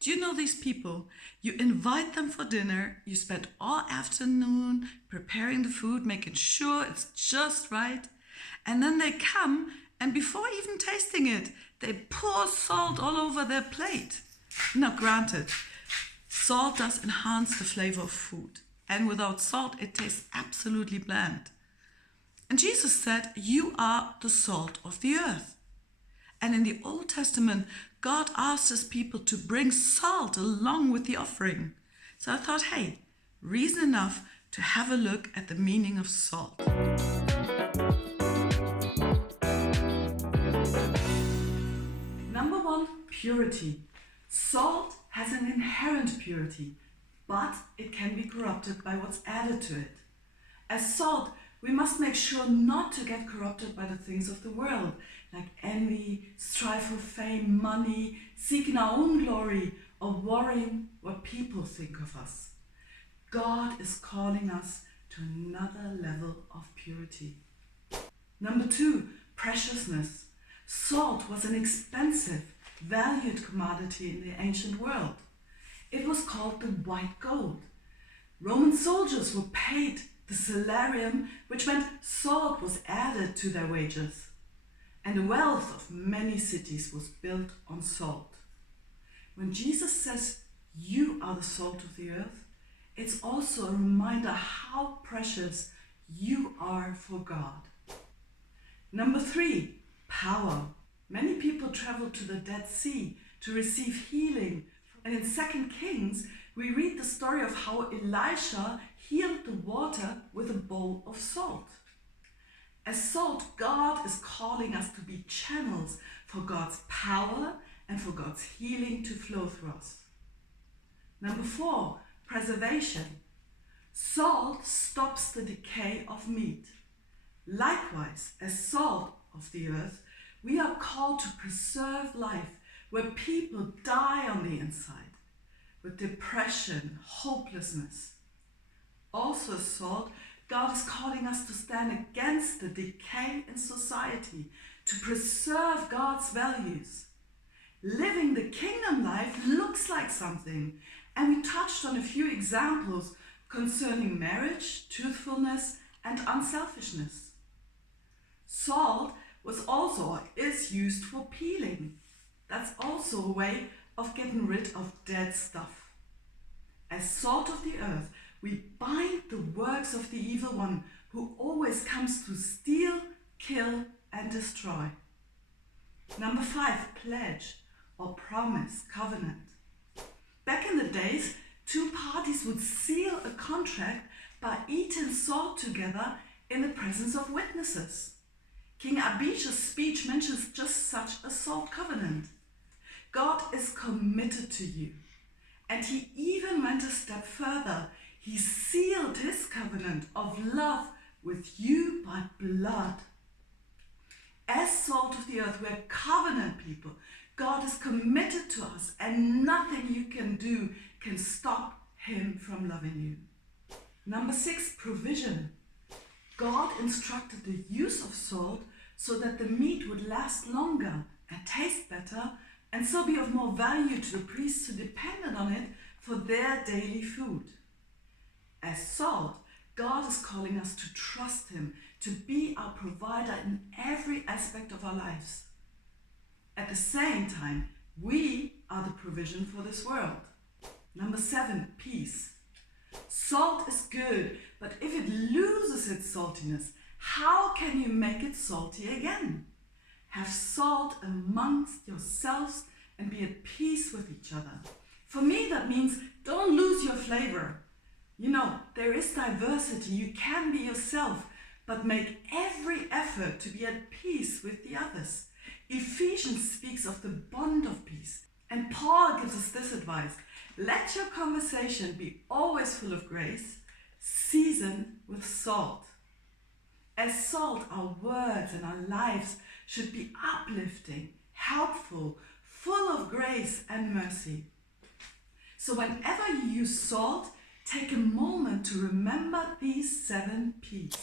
Do you know these people? You invite them for dinner, you spend all afternoon preparing the food, making sure it's just right, and then they come and before even tasting it, they pour salt all over their plate. Now granted, salt does enhance the flavor of food, and without salt it tastes absolutely bland. And Jesus said, "You are the salt of the earth." And in the Old Testament, God asked his people to bring salt along with the offering. So I thought, hey, reason enough to have a look at the meaning of salt. Number one, purity. Salt has an inherent purity, but it can be corrupted by what's added to it. As salt, we must make sure not to get corrupted by the things of the world, like envy, strive for fame, money, seeking our own glory, or worrying what people think of us. God is calling us to another level of purity. Number two, preciousness. Salt was an expensive, valued commodity in the ancient world. It was called the white gold. Roman soldiers were paid the salarium, which meant salt was added to their wages. And the wealth of many cities was built on salt. When Jesus says, "You are the salt of the earth," it's also a reminder how precious you are for God. Number three, power. Many people travel to the Dead Sea to receive healing. And in 2 Kings, we read the story of how Elisha healed the water with a bowl of salt. As salt, God is calling us to be channels for God's power and for God's healing to flow through us. Number four, preservation. Salt stops the decay of meat. Likewise, as salt of the earth, we are called to preserve life where people die on the inside with depression, hopelessness. Also as salt, God is calling us to stand against the decay in society, to preserve God's values. Living the kingdom life looks like something, and we touched on a few examples concerning marriage, truthfulness, and unselfishness. Salt was also or is used for peeling. That's also a way of getting rid of dead stuff. As salt of the earth, we bind the works of the evil one who always comes to steal, kill, and destroy. Number five, pledge or promise, covenant. Back in the days, two parties would seal a contract by eating salt together in the presence of witnesses. King Abijah's speech mentions just such a salt covenant. God is committed to you, and he even went a step further. He sealed his covenant of love with you by blood. As salt of the earth, we're covenant people. God is committed to us, and nothing you can do can stop him from loving you. Number six, provision. God instructed the use of salt so that the meat would last longer and taste better, and so be of more value to the priests who depended on it for their daily food. As salt, God is calling us to trust him, to be our provider in every aspect of our lives. At the same time, we are the provision for this world. Number seven, peace. Salt is good, but if it loses its saltiness, how can you make it salty again? Have salt amongst yourselves and be at peace with each other. For me, that means don't lose your flavor. You know, there is diversity. You can be yourself, but make every effort to be at peace with the others. Ephesians speaks of the bond of peace. And Paul gives us this advice: let your conversation be always full of grace, seasoned with salt. As salt, our words and our lives should be uplifting, helpful, full of grace and mercy. So whenever you use salt, take a moment to remember these 7 Ps.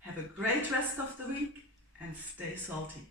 Have a great rest of the week and stay salty.